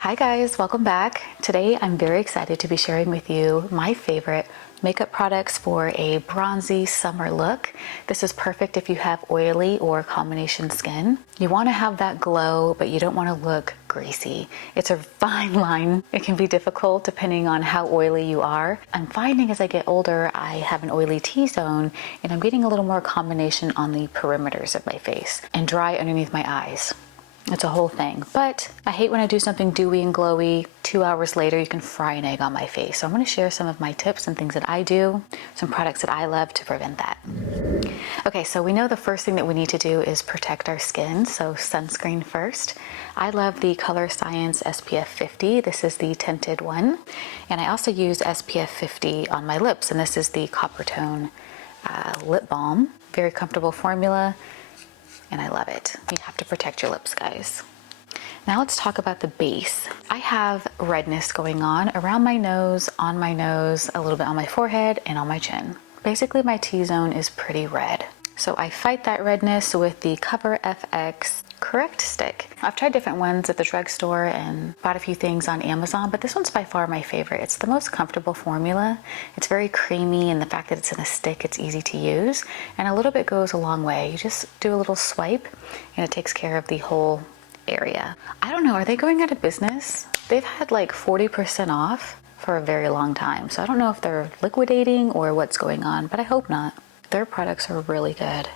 Hi guys, welcome back. Today I'm very excited to be sharing with you my favorite makeup products for a bronzy summer look. This is perfect if you have oily or combination skin. You want to have that glow, but you don't want to look greasy. It's a fine line. It can be difficult depending on how oily you are. I'm finding as I get older, I have an oily T-zone and I'm getting a little more combination on the perimeters of my face and dry underneath my eyes. It's a whole thing, but I hate when I do something dewy and glowy. 2 hours later, you can fry an egg on my face. So I'm going to share some of my tips and things that I do, some products that I love to prevent that. Okay, so we know the first thing that we need to do is protect our skin. So sunscreen first. I love the Color Science SPF 50. This is the tinted one. And I also use SPF 50 on my lips. And this is the Copper Tone lip balm. Very comfortable formula. And I love it. You have to protect your lips, guys. Now let's talk about the base. I have redness going on around my nose, on my nose, a little bit on my forehead, and on my chin. Basically, my T-zone is pretty red. So I fight that redness with the Cover FX Correct Stick. I've tried different ones at the drugstore and bought a few things on Amazon, but this one's by far my favorite. It's the most comfortable formula. It's very creamy, and the fact that it's in a stick, it's easy to use, and a little bit goes a long way. You just do a little swipe and it takes care of the whole area. I don't know, are they going out of business? They've had like 40% off for a very long time, so I don't know if they're liquidating or what's going on, but I hope not. Their products are really good.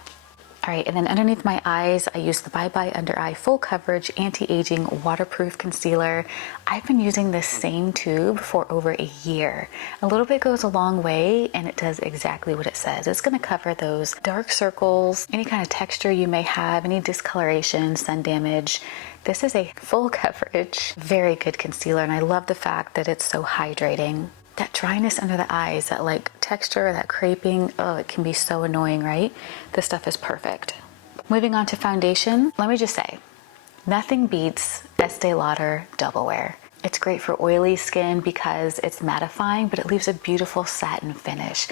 All right, and then underneath my eyes, I use the Bye Bye Under Eye Full Coverage Anti-Aging Waterproof Concealer. I've been using this same tube for over a year. A little bit goes a long way, and it does exactly what it says. It's gonna cover those dark circles, any kind of texture you may have, any discoloration, sun damage. This is a full coverage, very good concealer, and I love the fact that it's so hydrating. That dryness under the eyes, that like texture, that creping, oh, it can be so annoying, right? This stuff is perfect. Moving on to foundation, let me just say, nothing beats Estee Lauder Double Wear. It's great for oily skin because it's mattifying, but it leaves a beautiful satin finish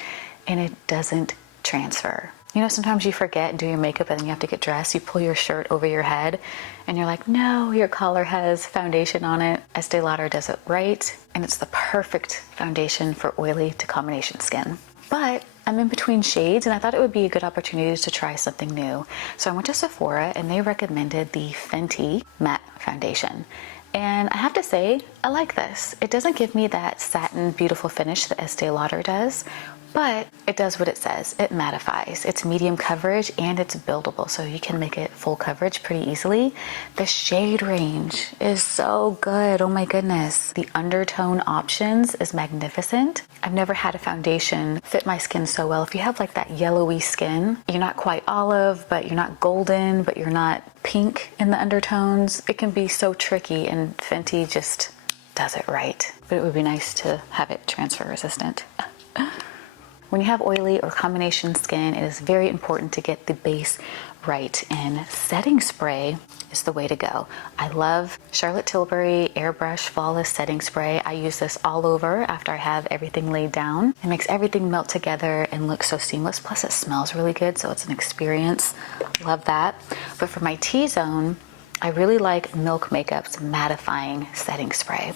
and it doesn't transfer. You know, sometimes you forget and do your makeup and then you have to get dressed. You pull your shirt over your head and you're like, no, your collar has foundation on it. Estee Lauder does it right. And it's the perfect foundation for oily to combination skin. But I'm in between shades and I thought it would be a good opportunity to try something new. So I went to Sephora and they recommended the Fenty Matte Foundation. And I have to say, I like this. It doesn't give me that satin beautiful finish that Estee Lauder does, but it does what it says. It mattifies. It's medium coverage and it's buildable, so you can make it full coverage pretty easily. The shade range is so good. Oh my goodness. The undertone options is magnificent. I've never had a foundation fit my skin so well. If you have like that yellowy skin, you're not quite olive, but you're not golden, but you're not pink in the undertones. It can be so tricky, and Fenty just does it right. But it would be nice to have it transfer resistant. When you have oily or combination skin, it is very important to get the base right, and setting spray is the way to go. I love Charlotte Tilbury Airbrush Flawless Setting Spray. I use this all over after I have everything laid down. It makes everything melt together and look so seamless, plus it smells really good, so it's an experience. Love that. But for my T-zone, I really like Milk Makeup's mattifying setting spray.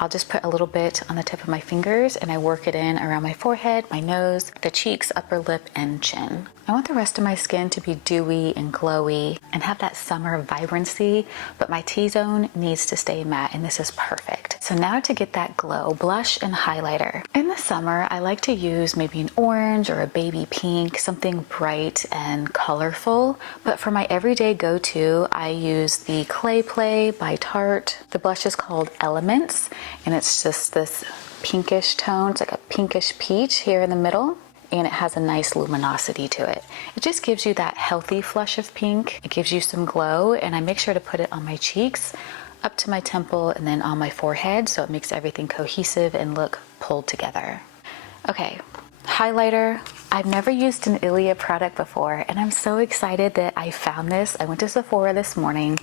I'll just put a little bit on the tip of my fingers and I work it in around my forehead, my nose, the cheeks, upper lip, and chin. I want the rest of my skin to be dewy and glowy and have that summer vibrancy, but my T-zone needs to stay matte, and this is perfect. So now to get that glow, blush and highlighter. In the summer, I like to use maybe an orange or a baby pink, something bright and colorful, but for my everyday go-to, I use the Clay Play by Tarte. The blush is called Elements, and it's just this pinkish tone. It's like a pinkish peach here in the middle, and it has a nice luminosity to it. It just gives you that healthy flush of pink. It gives you some glow, and I make sure to put it on my cheeks, up to my temple, and then on my forehead, so it makes everything cohesive and look pulled together. Okay, highlighter. I've never used an Ilia product before, and I'm so excited that I found this. I went to Sephora this morning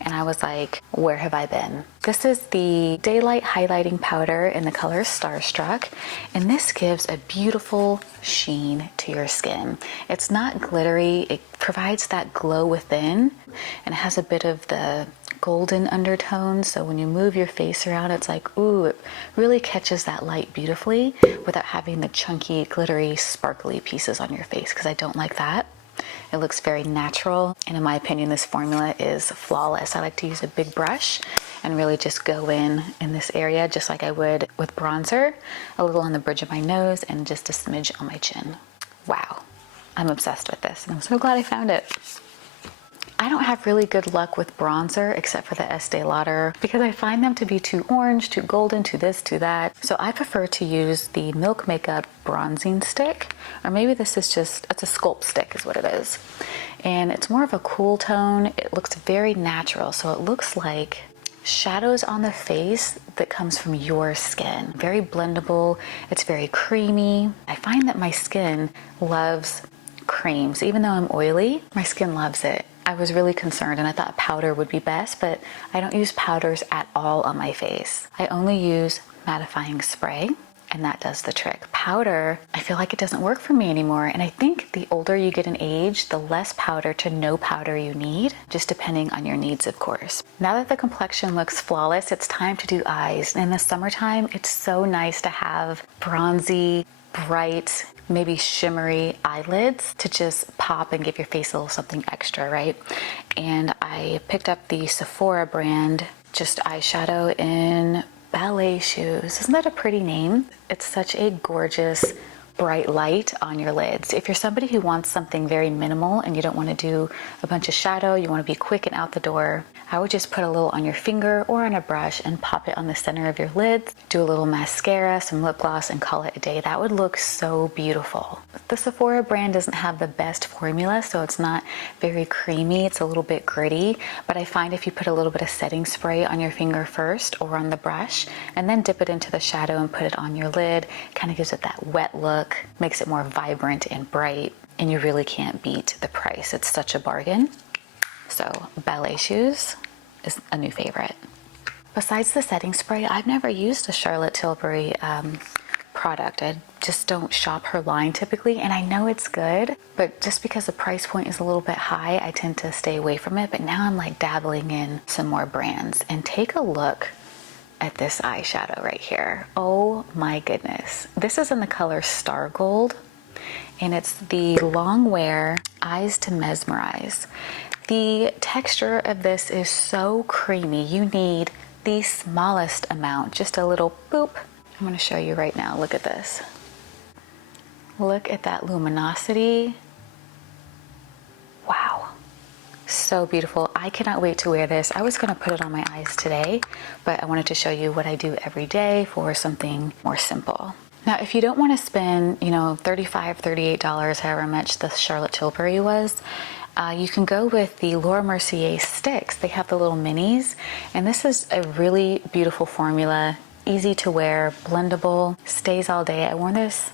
and I was like, where have I been? This is the Daylight Highlighting Powder in the color Starstruck, and this gives a beautiful sheen to your skin. It's not glittery, it provides that glow within, and it has a bit of the golden undertone, so when you move your face around, it's like, ooh, it really catches that light beautifully without having the chunky, glittery, sparkly pieces on your face, because I don't like that. It looks very natural, and in my opinion, this formula is flawless. I like to use a big brush and really just go in this area just like I would with bronzer, a little on the bridge of my nose and just a smidge on my chin. Wow, I'm obsessed with this, and I'm so glad I found it. I don't have really good luck with bronzer except for the Estee Lauder because I find them to be too orange, too golden, too this, too that. So I prefer to use the Milk Makeup bronzing stick, or maybe this is just, it's a sculpt stick is what it is. And it's more of a cool tone. It looks very natural. So it looks like shadows on the face that comes from your skin. Very blendable. It's very creamy. I find that my skin loves creams. Even though I'm oily, my skin loves it. I was really concerned and I thought powder would be best, but I don't use powders at all on my face. I only use mattifying spray, and that does the trick. Powder, I feel like it doesn't work for me anymore, and I think the older you get in age, the less powder to no powder you need, just depending on your needs, of course. Now that the complexion looks flawless, it's time to do eyes. In the summertime, it's so nice to have bronzy, bright, maybe shimmery eyelids to just pop and give your face a little something extra, right? And I picked up the Sephora brand, just eyeshadow in Ballet Shoes. Isn't that a pretty name? It's such a gorgeous bright light on your lids. If you're somebody who wants something very minimal and you don't want to do a bunch of shadow, you want to be quick and out the door, I would just put a little on your finger or on a brush and pop it on the center of your lids, do a little mascara, some lip gloss, and call it a day. That would look so beautiful. The Sephora brand doesn't have the best formula, so it's not very creamy. It's a little bit gritty, but I find if you put a little bit of setting spray on your finger first or on the brush, and then dip it into the shadow and put it on your lid, kind of gives it that wet look, makes it more vibrant and bright, and you really can't beat the price. It's such a bargain. So Ballet Shoes is a new favorite. Besides the setting spray, I've never used a Charlotte Tilbury product. I just don't shop her line typically, and I know it's good, but just because the price point is a little bit high, I tend to stay away from it. But now I'm like dabbling in some more brands, and take a look at this eyeshadow right here. Oh my goodness. This is in the color Star Gold, and it's the Long Wear Eyes to Mesmerize. The texture of this is so creamy. You need the smallest amount, just a little boop. I'm going to show you right now. Look at this. Look at that luminosity. Wow. So beautiful. I cannot wait to wear this. I was going to put it on my eyes today, but I wanted to show you what I do every day for something more simple. Now, if you don't want to spend, $35, $38, however much the Charlotte Tilbury was, you can go with the Laura Mercier sticks. They have the little minis, and this is a really beautiful formula, easy to wear, blendable, stays all day. I wore this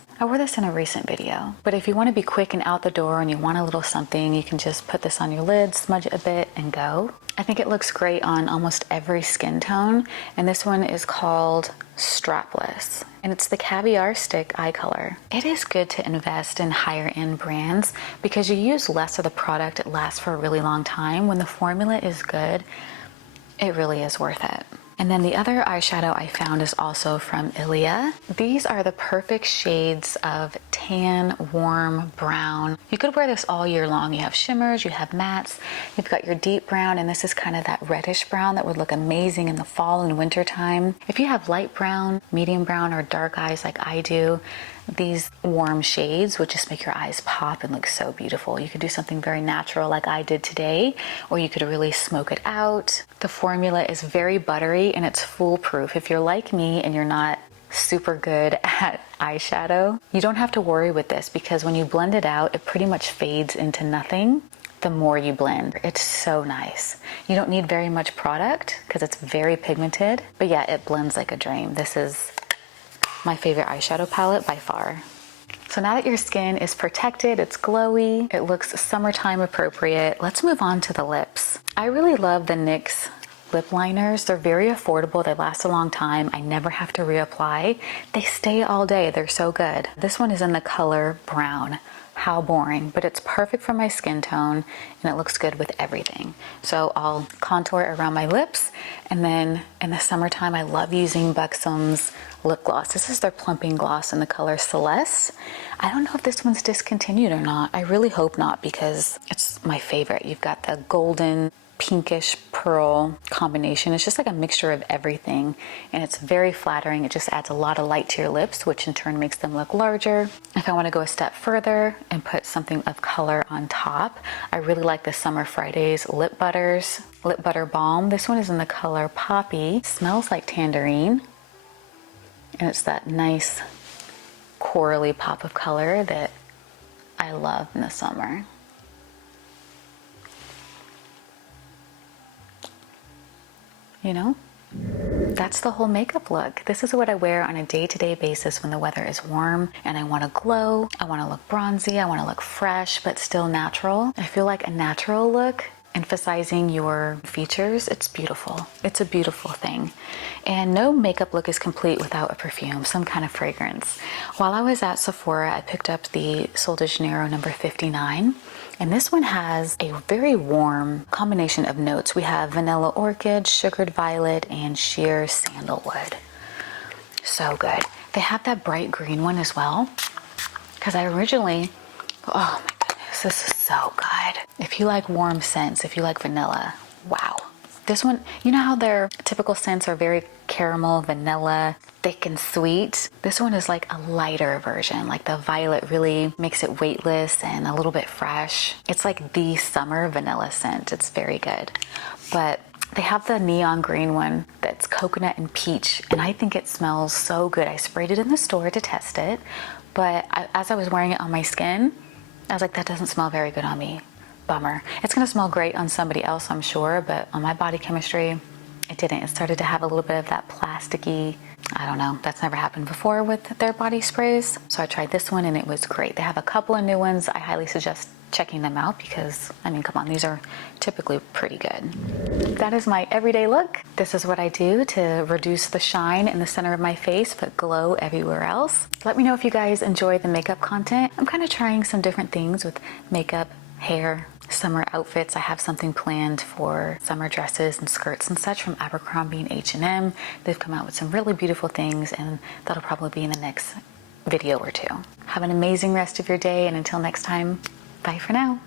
in a recent video. But if you want to be quick and out the door and you want a little something, you can just put this on your lid, smudge it a bit, and go. I think it looks great on almost every skin tone, and this one is called Strapless, and it's the Caviar Stick eye color. It is good to invest in higher end brands because you use less of the product, it lasts for a really long time. When the formula is good, it really is worth it. And then the other eyeshadow I found is also from Ilia. These are the perfect shades of tan, warm, brown. You could wear this all year long. You have shimmers, you have mattes, you've got your deep brown, and this is kind of that reddish brown that would look amazing in the fall and winter time. If you have light brown, medium brown, or dark eyes like I do, these warm shades would just make your eyes pop and look so beautiful. You could do something very natural like I did today, or you could really smoke it out. The formula is very buttery and it's foolproof. If you're like me and you're not super good at eyeshadow, you don't have to worry with this because when you blend it out, it pretty much fades into nothing the more you blend. It's so nice. You don't need very much product because it's very pigmented, but yeah, it blends like a dream. This is my favorite eyeshadow palette by far. So now that your skin is protected, it's glowy, it looks summertime appropriate, let's move on to the lips. I really love the NYX lip liners. They're very affordable. They last a long time. I never have to reapply. They stay all day. They're so good. This one is in the color brown. How boring, but it's perfect for my skin tone and it looks good with everything. So I'll contour around my lips, and then in the summertime I love using Buxom's lip gloss. This is their plumping gloss in the color Celeste. I don't know if this one's discontinued or not. I really hope not, because it's my favorite. You've got the golden pinkish pearl combination. It's just like a mixture of everything, and it's very flattering. It just adds a lot of light to your lips, which in turn makes them look larger. If I want to go a step further and put something of color on top, I really like the Summer Fridays lip butter balm. This one is in the color Poppy. Smells like tangerine, and it's that nice corally pop of color that I love in the summer. You know, that's the whole makeup look. This is what I wear on a day-to-day basis when the weather is warm and I want to glow, I want to look bronzy, I want to look fresh but still natural. I feel like a natural look, emphasizing your features, it's beautiful. It's a beautiful thing. And no makeup look is complete without a perfume, some kind of fragrance. While I was at Sephora, I picked up the Sol de Janeiro number 59. And this one has a very warm combination of notes. We have vanilla orchid, sugared violet, and sheer sandalwood. So good. They have that bright green one as well, because I originally, oh my goodness, this is so good. If you like warm scents, if you like vanilla, wow. This one, you know how their typical scents are very caramel, vanilla, thick and sweet? This one is like a lighter version. Like the violet really makes it weightless and a little bit fresh. It's like the summer vanilla scent. It's very good. But they have the neon green one that's coconut and peach, and I think it smells so good. I sprayed it in the store to test it, but as I was wearing it on my skin, I was like, that doesn't smell very good on me. Bummer. It's gonna smell great on somebody else, I'm sure, but on my body chemistry, it didn't. It started to have a little bit of that plasticky, I don't know, that's never happened before with their body sprays. So I tried this one and it was great. They have a couple of new ones. I highly suggest checking them out because, I mean, come on, these are typically pretty good. That is my everyday look. This is what I do to reduce the shine in the center of my face but glow everywhere else. Let me know if you guys enjoy the makeup content. I'm kind of trying some different things with makeup, hair, summer outfits. I have something planned for summer dresses and skirts and such from Abercrombie and H&M. They've come out with some really beautiful things, and that'll probably be in the next video or two. Have an amazing rest of your day, and until next time, bye for now.